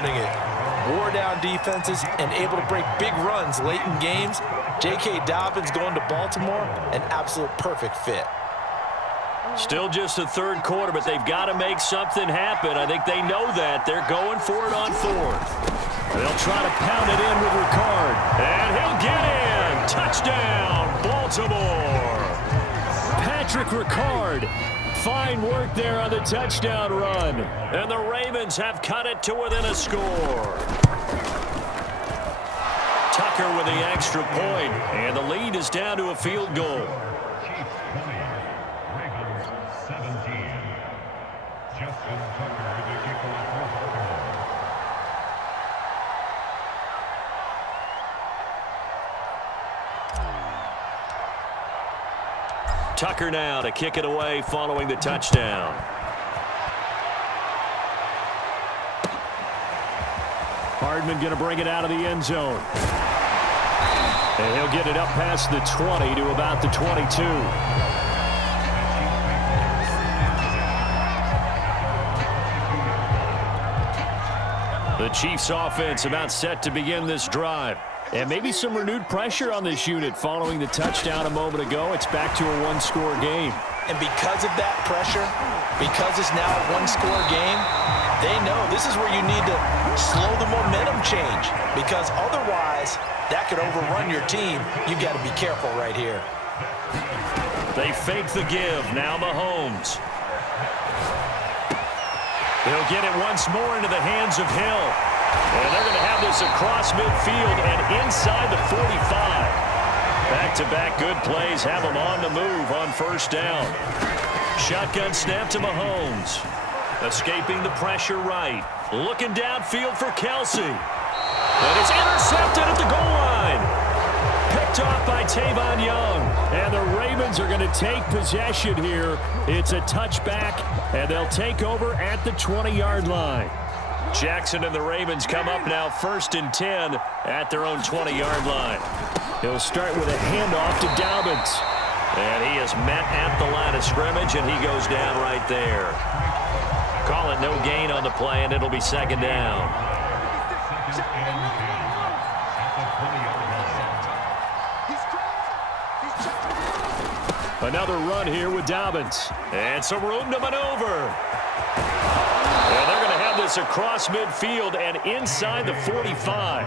running it. Wore down defenses and able to break big runs late in games. J.K. Dobbins going to Baltimore, an absolute perfect fit. Still just the third quarter, but they've got to make something happen. I think they know that. They're going for it on fourth. They'll try to pound it in with Ricard. And he'll get in. Touchdown, Baltimore. Patrick Ricard. Fine work there on the touchdown run. And the Ravens have cut it to within a score. Tucker with the extra point, and the lead is down to a field goal. Tucker now to kick it away following the touchdown. Hardman going to bring it out of the end zone. And he'll get it up past the 20 to about the 22. The Chiefs offense about set to begin this drive. And maybe some renewed pressure on this unit following the touchdown a moment ago. It's back to a one-score game. And because of that pressure, because it's now a one-score game, they know this is where you need to slow the momentum change. Because otherwise, that could overrun your team. You've got to be careful right here. They fake the give. Now Mahomes. He'll get it once more into the hands of Hill. And they're going to have this across midfield and inside the 45. Back-to-back good plays have them on the move on first down. Shotgun snap to Mahomes. Escaping the pressure right. Looking downfield for Kelsey. And it's intercepted at the goal line. Picked off by Tavon Young. And the Ravens are going to take possession here. It's a touchback, and they'll take over at the 20-yard line. Jackson and the Ravens come up now 1st and 10 at their own 20-yard line. He'll start with a handoff to Dobbins. And he is met at the line of scrimmage, and he goes down right there. Call it no gain on the play, and it'll be second down. Another run here with Dobbins. And some room to maneuver. And they're going to have this across midfield and inside the 45.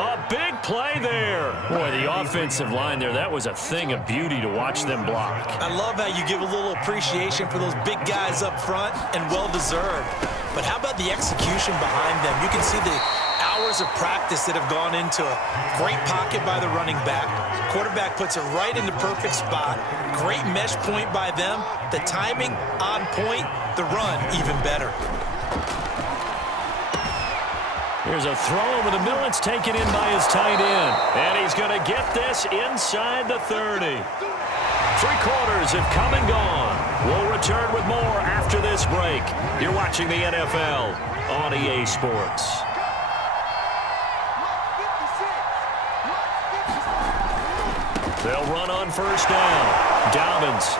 A big play there. Boy, the offensive line there, that was a thing of beauty to watch them block. I love how you give a little appreciation for those big guys up front, and well-deserved. But how about the execution behind them? You can see the hours of practice that have gone into a great pocket by the running back. Quarterback puts it right in the perfect spot. Great mesh point by them. The timing on point. The run even better. Here's a throw over the middle. It's taken in by his tight end. And he's going to get this inside the 30. 3 quarters have come and gone. We'll return with more after this break. You're watching the NFL on EA Sports. They'll run on first down. Dobbins.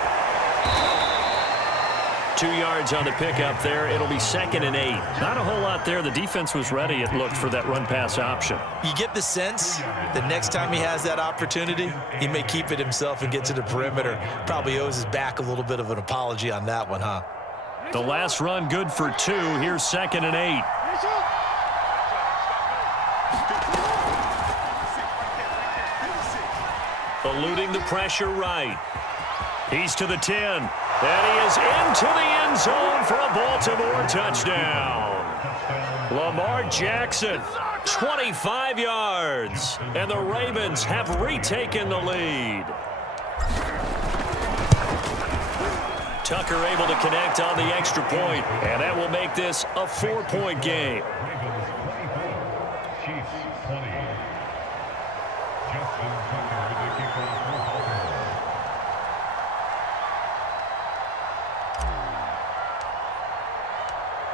2 yards on the pickup there. It'll be 2nd and 8. Not a whole lot there. The defense was ready, it looked, for that run-pass option. You get the sense the next time he has that opportunity, he may keep it himself and get to the perimeter. Probably owes his back a little bit of an apology on that one, huh? The last run good for 2. Here's 2nd and 8. Eluding the pressure right. He's to the 10. And he is into the end zone for a Baltimore touchdown. Lamar Jackson, 25 yards. And the Ravens have retaken the lead. Tucker able to connect on the extra point. And that will make this a 4-point game.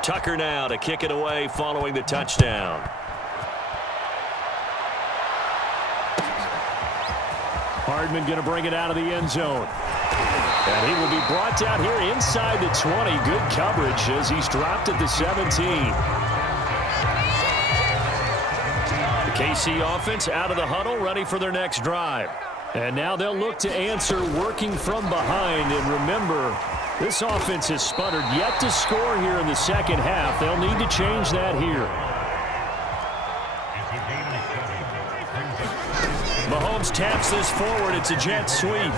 Tucker now to kick it away following the touchdown. Hardman going to bring it out of the end zone. And he will be brought down here inside the 20. Good coverage as he's dropped at the 17. KC offense out of the huddle, ready for their next drive. And now they'll look to answer working from behind. And remember, this offense has sputtered yet to score here in the second half. They'll need to change that here. Mahomes taps this forward. It's a jet sweep.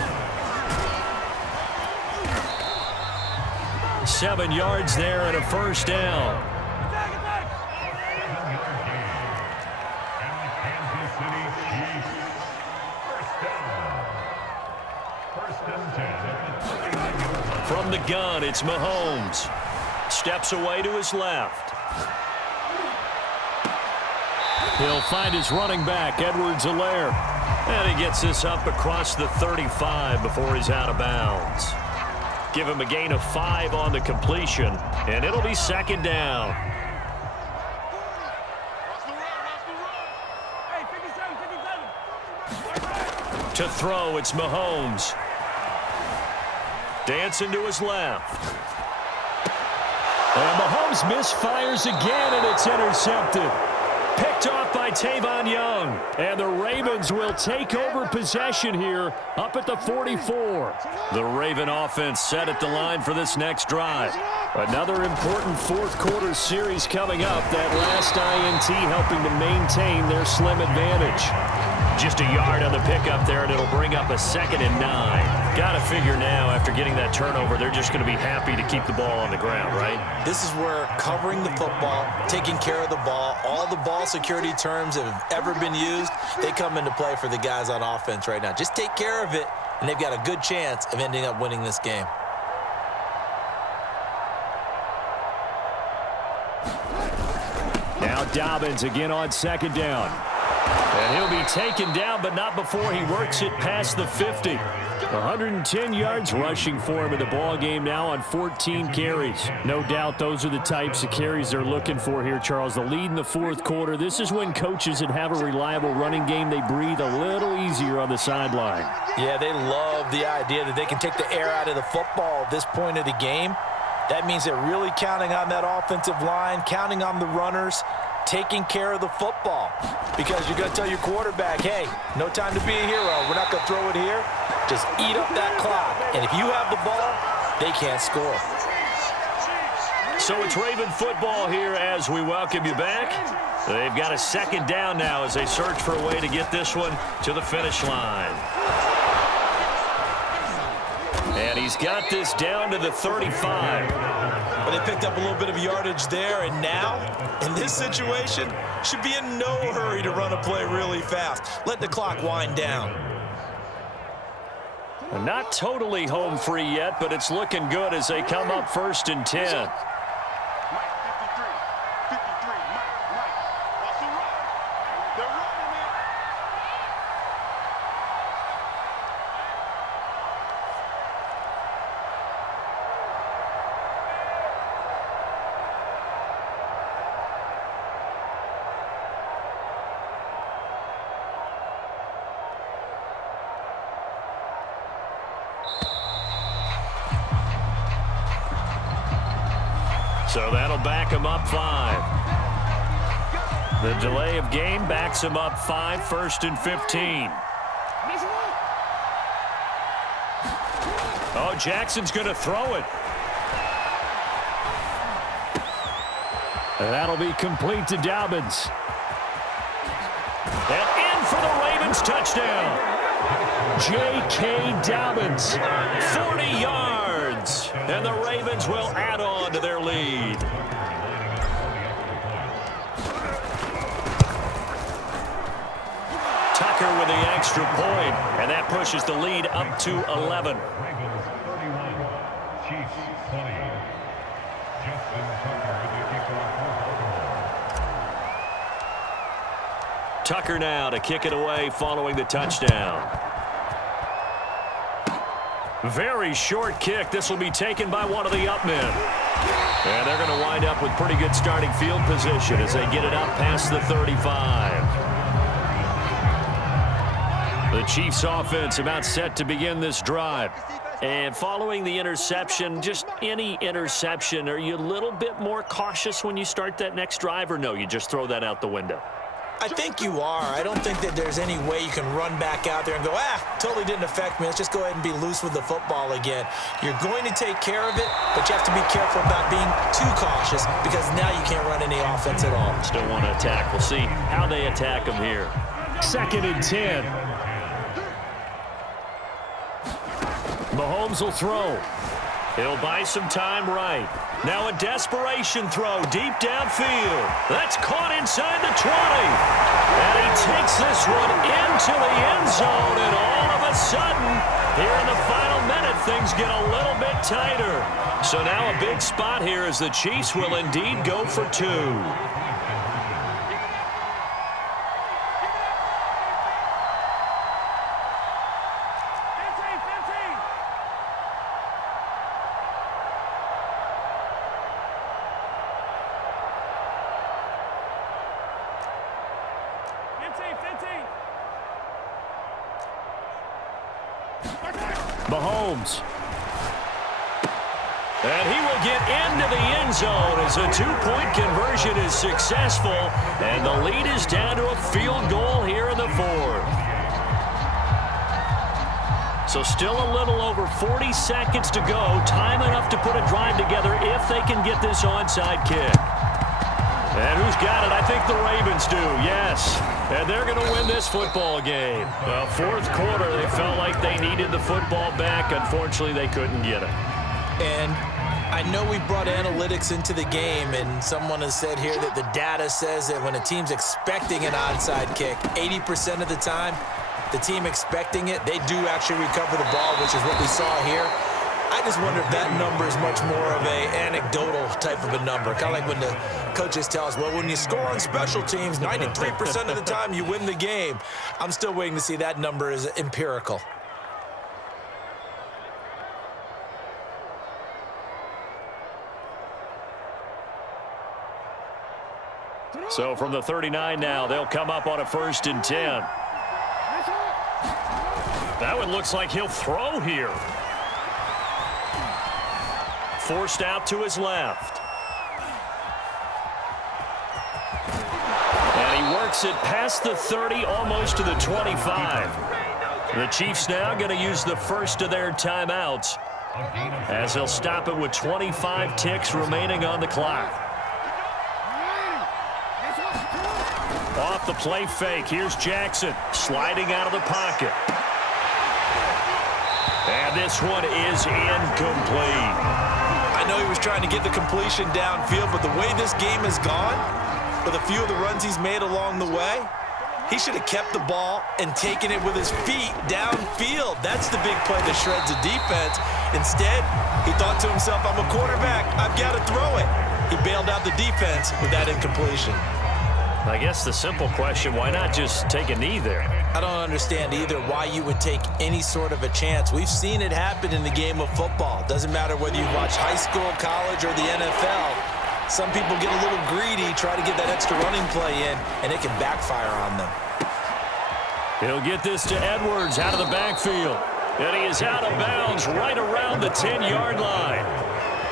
7 yards there and a first down. From the gun, it's Mahomes. Steps away to his left. He'll find his running back, Edwards-Helaire. And he gets this up across the 35 before he's out of bounds. Give him a gain of 5 on the completion, and it'll be second down. To throw, it's Mahomes. Dancing to his left. And Mahomes misfires again, and it's intercepted. Picked off by Tavon Young. And the Ravens will take over possession here up at the 44. The Raven offense set at the line for this next drive. Another important fourth quarter series coming up. That last INT helping to maintain their slim advantage. Just a yard on the pickup there, and it'll bring up a 2nd and 9. Got to figure now, after getting that turnover, they're just going to be happy to keep the ball on the ground, right? This is where covering the football, taking care of the ball, all the ball security terms that have ever been used, they come into play for the guys on offense right now. Just take care of it, and they've got a good chance of ending up winning this game. Now Dobbins again on second down. And he'll be taken down, but not before he works it past the 50. 110 yards rushing for him in the ball game now on 14 carries. No doubt those are the types of carries they're looking for here, Charles. The lead in the fourth quarter. This is when coaches that have a reliable running game, they breathe a little easier on the sideline. Yeah, they love the idea that they can take the air out of the football at this point of the game. That means they're really counting on that offensive line, counting on the runners, taking care of the football, because you're going to tell your quarterback, hey, no time to be a hero. We're not going to throw it here. Just eat up that clock. And if you have the ball, they can't score. So it's Raven football here as we welcome you back. They've got a second down now as they search for a way to get this one to the finish line. And he's got this down to the 35. But they picked up a little bit of yardage there, and now, in this situation, should be in no hurry to run a play really fast. Let the clock wind down. Not totally home free yet, but it's looking good as they come up 1st and 10. So that'll back him up 5. The delay of game backs him up 5, 1st and 15. Oh, Jackson's going to throw it. That'll be complete to Dobbins. And in for the Ravens touchdown. J.K. Dobbins, 40 yards. And the Ravens will add on to their lead. Tucker with the extra point, and that pushes the lead up to 11. Tucker now to kick it away following the touchdown. Very short kick. This will be taken by one of the up men. And they're going to wind up with pretty good starting field position as they get it up past the 35. The Chiefs offense about set to begin this drive. And following the interception, just any interception, are you a little bit more cautious when you start that next drive, or no, you just throw that out the window? I think you are. I don't think that there's any way you can run back out there and go, totally didn't affect me. Let's just go ahead and be loose with the football again. You're going to take care of it, but you have to be careful about being too cautious because now you can't run any offense at all. Still want to attack. We'll see how they attack them here. 2nd and 10. Mahomes will throw. He'll buy some time right. Now a desperation throw deep downfield. That's caught inside the 20. And he takes this one into the end zone. And all of a sudden, here in the final minute, things get a little bit tighter. So now a big spot here as the Chiefs will indeed go for 2. Mahomes. And he will get into the end zone as a 2-point conversion is successful. And the lead is down to a field goal here in the 4th. So still a little over 40 seconds to go. Time enough to put a drive together if they can get this onside kick. And who's got it? I think the Ravens do, yes. And they're going to win this football game. Well, 4th quarter, they felt like they needed the football back. Unfortunately, they couldn't get it. And I know we brought analytics into the game, and someone has said here that the data says that when a team's expecting an onside kick, 80% of the time, the team expecting it, they do actually recover the ball, which is what we saw here. I just wonder if that number is much more of a anecdotal type of a number. Kind of like when the coaches tell us, well, when you score on special teams, 93% of the time you win the game. I'm still waiting to see that number is empirical. So from the 39 now, they'll come up on a 1st and 10. That one looks like he'll throw here. Forced out to his left. And he works it past the 30, almost to the 25. The Chiefs now going to use the first of their timeouts as they'll stop it with 25 ticks remaining on the clock. Off the play fake, here's Jackson sliding out of the pocket. And this one is incomplete. I know he was trying to get the completion downfield, but the way this game has gone, with a few of the runs he's made along the way, he should have kept the ball and taken it with his feet downfield. That's the big play that shreds the defense. Instead, he thought to himself, I'm a quarterback, I've got to throw it. He bailed out the defense with that incompletion. I guess the simple question, why not just take a knee there? I don't understand either why you would take any sort of a chance. We've seen it happen in the game of football. Doesn't matter whether you watch high school, college, or the NFL. Some people get a little greedy, try to get that extra running play in, and it can backfire on them. He'll get this to Edwards out of the backfield. And he is out of bounds right around the 10-yard line.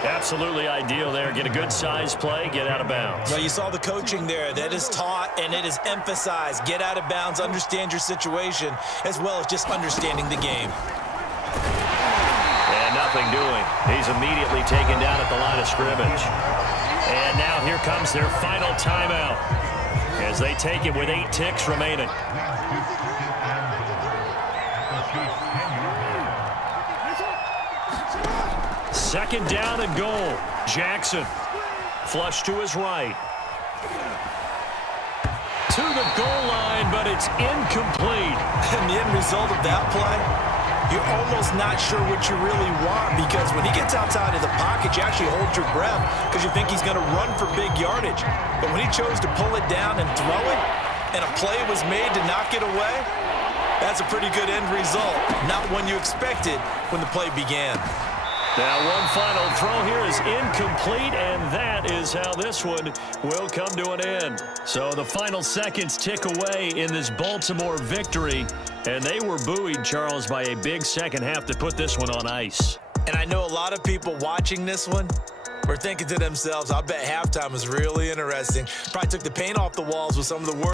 Absolutely ideal there. Get a good size play, get out of bounds. Well, you saw the coaching there. That is taught and it is emphasized. Get out of bounds, understand your situation, as well as just understanding the game. And nothing doing. He's immediately taken down at the line of scrimmage. And now here comes their final timeout as they take it with 8 ticks remaining. Second down and goal. Jackson. Flush to his right. To the goal line, but it's incomplete. And the end result of that play, you're almost not sure what you really want, because when he gets outside of the pocket, you actually hold your breath because you think he's going to run for big yardage. But when he chose to pull it down and throw it, and a play was made to knock it away, that's a pretty good end result. Not one you expected when the play began. Now one final throw here is incomplete, and that is how this one will come to an end. So the final seconds tick away in this Baltimore victory, and they were buoyed, Charles, by a big second half to put this one on ice. And I know a lot of people watching this one were thinking to themselves, I bet halftime was really interesting. Probably took the paint off the walls with some of the words.